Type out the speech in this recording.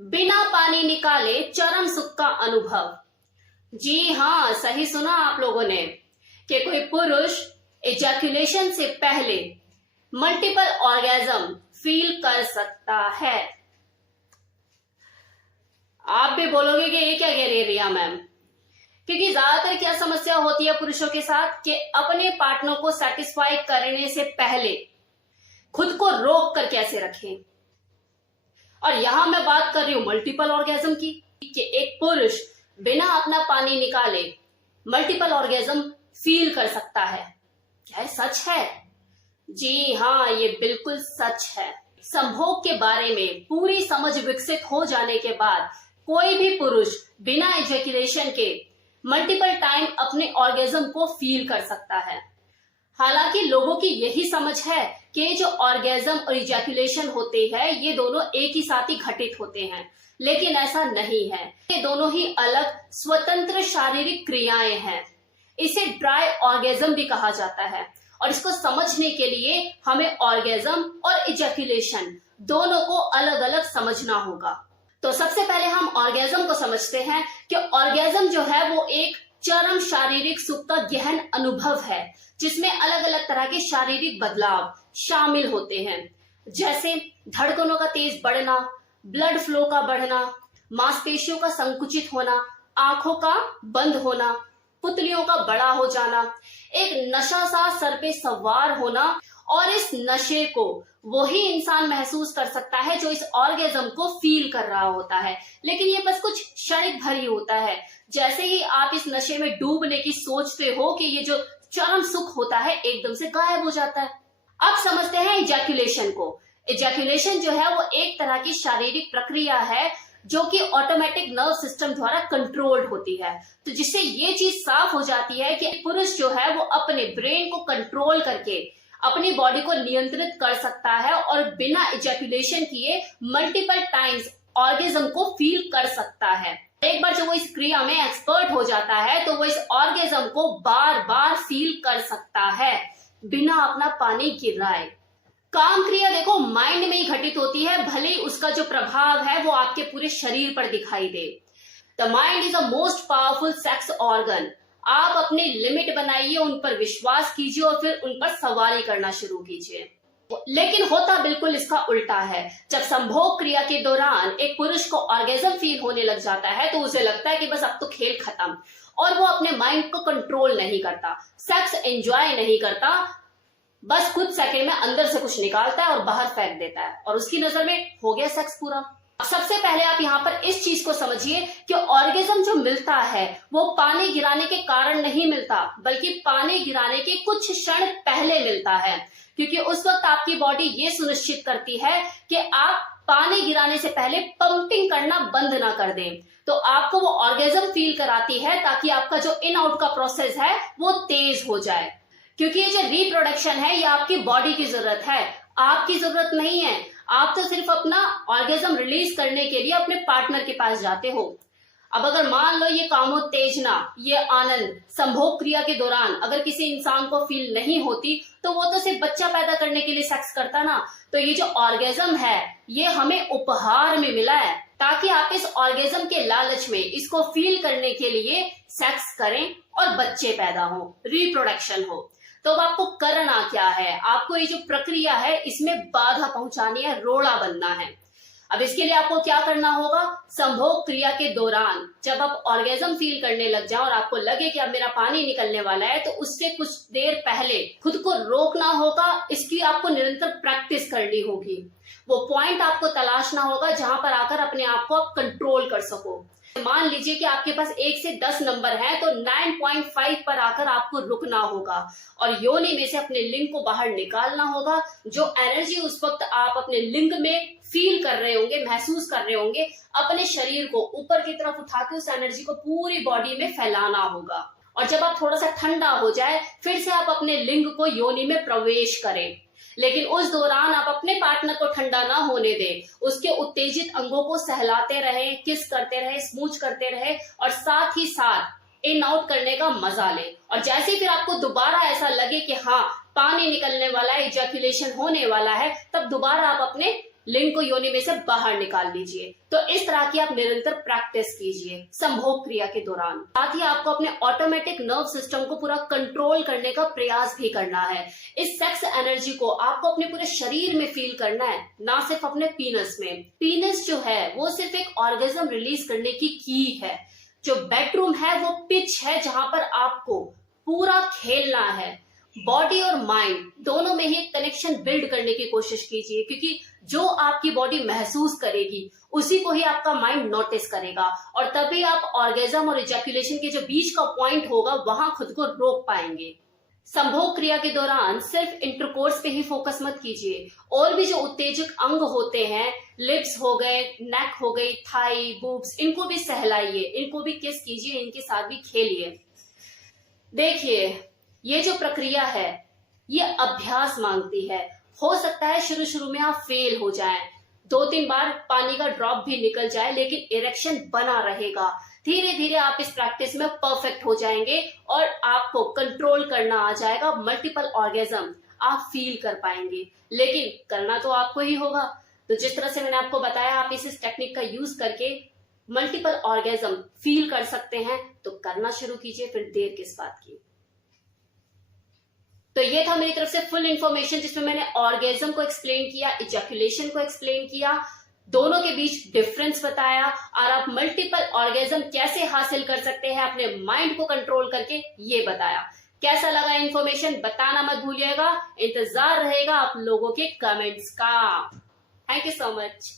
बिना पानी निकाले चरम सुख का अनुभव। जी हाँ, सही सुना आप लोगों ने कि कोई पुरुष एजैकुलेशन से पहले मल्टीपल ऑर्गेजम फील कर सकता है। आप भी बोलोगे कि ये क्या कह रही है रिया मैम, क्योंकि ज्यादातर क्या समस्या होती है पुरुषों के साथ कि अपने पार्टनर को सेटिस्फाई करने से पहले खुद को रोक कर कैसे रखें। और यहां मैं बात कर रही हूं मल्टीपल ऑर्गेजम की कि एक पुरुष बिना अपना पानी निकाले मल्टीपल ऑर्गेजम फील कर सकता है। क्या सच है? जी हाँ, ये बिल्कुल सच है। संभोग के बारे में पूरी समझ विकसित हो जाने के बाद कोई भी पुरुष बिना एजैकुलेशन के मल्टीपल टाइम अपने ऑर्गेजम को फील कर सकता है। हालांकि लोगों की यही समझ है कि जो ऑर्गेजम और इजैकुलेशन होते हैं ये दोनों एक ही साथ ही घटित होते हैं, लेकिन ऐसा नहीं है। ये दोनों ही अलग स्वतंत्र शारीरिक क्रियाएं हैं। इसे ड्राई ऑर्गेजम भी कहा जाता है और इसको समझने के लिए हमें ऑर्गेजम और इजैकुलेशन दोनों को अलग अलग समझना होगा। तो सबसे पहले हम ऑर्गेजम को समझते हैं कि ऑर्गेजम जो है वो एक चरम शारीरिक सुख का गहन अनुभव है जिसमें अलग अलग तरह के शारीरिक बदलाव शामिल होते हैं, जैसे धड़कनों का तेज बढ़ना, ब्लड फ्लो का बढ़ना, मांसपेशियों का संकुचित होना, आंखों का बंद होना, पुतलियों का बड़ा हो जाना, एक नशा सा सर पे सवार होना। और इस नशे को वही इंसान महसूस कर सकता है जो इस ऑर्गेजम को फील कर रहा होता है, लेकिन ये बस कुछ क्षणिक भर ही होता है। जैसे ही आप इस नशे में डूबने की सोचते हो कि ये जो चरम सुख होता है एकदम से गायब हो जाता है। अब समझते हैं इजैकुलेशन को। इजैकुलेशन जो है वो एक तरह की शारीरिक प्रक्रिया है जो कि ऑटोमेटिक नर्व सिस्टम द्वारा कंट्रोल्ड होती है। तो जिससे ये चीज साफ हो जाती है कि पुरुष जो है वो अपने ब्रेन को कंट्रोल करके अपनी बॉडी को नियंत्रित कर सकता है और बिना इजैकुलेशन किए मल्टीपल टाइम्स ऑर्गेजम को फील कर सकता है। एक बार जो वो इस क्रिया में एक्सपर्ट हो जाता है तो वो इस ऑर्गेजम को बार बार फील कर सकता है बिना अपना पानी गिराए। काम क्रिया देखो माइंड में ही घटित होती है, भले ही उसका जो प्रभाव है वो आपके पूरे शरीर पर दिखाई दे। The mind is a most powerful sex organ. आप अपनी लिमिट बनाइए, उन पर विश्वास कीजिए और फिर उन पर सवारी करना शुरू कीजिए। लेकिन होता बिल्कुल इसका उल्टा है। जब संभोग क्रिया के दौरान एक पुरुष को ऑर्गेजम फील होने लग जाता है तो उसे लगता है कि बस अब तो खेल खत्म, और वो अपने माइंड को कंट्रोल नहीं करता, सेक्स एंजॉय नहीं करता, बस कुछ सेकंड में अंदर से कुछ निकालता है और बाहर फेंक देता है और उसकी नजर में हो गया सेक्स पूरा। सबसे पहले आप यहाँ पर इस चीज को समझिए कि ऑर्गेजम जो मिलता है वो पानी गिराने के कारण नहीं मिलता, बल्कि पानी गिराने के कुछ क्षण पहले मिलता है, क्योंकि उस वक्त आपकी बॉडी ये सुनिश्चित करती है कि आप पानी गिराने से पहले पंपिंग करना बंद ना कर दें। तो आपको वो ऑर्गेजम फील कराती है ताकि आपका जो इन आउट का प्रोसेस है वो तेज हो जाए, क्योंकि ये जो रिप्रोडक्शन है ये आपकी बॉडी की जरूरत है, आपकी जरूरत नहीं है। आप तो सिर्फ अपना ऑर्गेजम रिलीज करने के लिए अपने पार्टनर के पास जाते हो। अब अगर मान लो ये कामोत्तेजना, ये आनंद संभोग क्रिया के दौरान अगर किसी इंसान को फील नहीं होती तो वो तो सिर्फ बच्चा पैदा करने के लिए सेक्स करता ना। तो ये जो ऑर्गेजम है ये हमें उपहार में मिला है ताकि आप इस ऑर्गेजम के लालच में इसको फील करने के लिए सेक्स करें और बच्चे पैदा हो, रिप्रोडक्शन हो। तो अब आपको करना क्या है? आपको ये जो प्रक्रिया है इसमें बाधा पहुंचानी है, रोड़ा बनना है। अब इसके लिए आपको क्या करना होगा? संभोग क्रिया के दौरान जब आप ऑर्गेजम फील करने लग जाओ और आपको लगे कि अब मेरा पानी निकलने वाला है, तो उससे कुछ देर पहले खुद को रोकना होगा। इसकी आपको निरंतर प्रैक्टिस करनी होगी। वो पॉइंट आपको तलाशना होगा जहां पर आकर अपने आप को आप कंट्रोल कर सको। मान लीजिए कि आपके पास 1 से 10 नंबर है तो 9.5 पर आकर आपको रुकना होगा और योनि में से अपने लिंग को बाहर निकालना होगा। जो एनर्जी उस वक्त आप अपने लिंग में फील कर रहे होंगे, महसूस कर रहे होंगे, अपने शरीर को ऊपर की तरफ उठा के उस एनर्जी को पूरी बॉडी में फैलाना होगा। और जब आप थोड़ा सा ठंडा हो जाए फिर से आप अपने लिंग को योनि में प्रवेश करें, लेकिन उस दौरान आप अपने पार्टनर को ठंडा ना होने दें। उसके उत्तेजित अंगों को सहलाते रहे, किस करते रहे, स्मूच करते रहे और साथ ही साथ इन आउट करने का मजा ले। और जैसे ही फिर आपको दोबारा ऐसा लगे कि हाँ पानी निकलने वाला है, इजैकुलेशन होने वाला है, तब दोबारा आप अपने लिंग को योनि में से बाहर निकाल लीजिए। तो इस तरह की आप निरंतर प्रैक्टिस कीजिए संभोग क्रिया के दौरान। साथ ही आपको अपने ऑटोमेटिक नर्व सिस्टम को पूरा कंट्रोल करने का प्रयास भी करना है। इस सेक्स एनर्जी को आपको अपने पूरे शरीर में फील करना है, ना सिर्फ अपने पीनस में। पीनस जो है वो सिर्फ एक ऑर्गेज्म रिलीज करने की की है। जो बेडरूम है वो पिच है जहां पर आपको पूरा खेलना है। बॉडी और माइंड दोनों में ही एक कनेक्शन बिल्ड करने की कोशिश कीजिए, क्योंकि जो आपकी बॉडी महसूस करेगी उसी को ही आपका माइंड नोटिस करेगा, और तभी आप ऑर्गेज्म और इजैकुलेशन के जो बीच का पॉइंट होगा वहां खुद को रोक पाएंगे। संभोग क्रिया के दौरान सिर्फ इंटरकोर्स पे ही फोकस मत कीजिए, और भी जो उत्तेजक अंग होते हैं, लिप्स हो गए, नेक हो गई, थाई, बूब्स, इनको भी सहलाइए, इनको भी किस कीजिए, इनके साथ भी खेलिए। देखिए, ये जो प्रक्रिया है ये अभ्यास मांगती है। हो सकता है शुरू शुरू में आप फेल हो जाएं, 2-3 बार पानी का ड्रॉप भी निकल जाए, लेकिन इरेक्शन बना रहेगा। धीरे धीरे आप इस प्रैक्टिस में परफेक्ट हो जाएंगे और आपको कंट्रोल करना आ जाएगा। मल्टीपल ऑर्गेज्म आप फील कर पाएंगे, लेकिन करना तो आपको ही होगा। तो जिस तरह से मैंने आपको बताया, आप इस टेक्निक का यूज करके मल्टीपल ऑर्गेज्म फील कर सकते हैं। तो करना शुरू कीजिए, फिर देर किस बात की। तो ये था मेरी तरफ से फुल इंफॉर्मेशन, जिसमें मैंने ऑर्गेज्म को एक्सप्लेन किया, इजैकुलेशन को एक्सप्लेन किया, दोनों के बीच डिफरेंस बताया, और आप मल्टीपल ऑर्गेज्म कैसे हासिल कर सकते हैं अपने माइंड को कंट्रोल करके, ये बताया। कैसा लगा इंफॉर्मेशन बताना मत भूलिएगा। इंतजार रहेगा आप लोगों के कमेंट्स का। Thank you so much.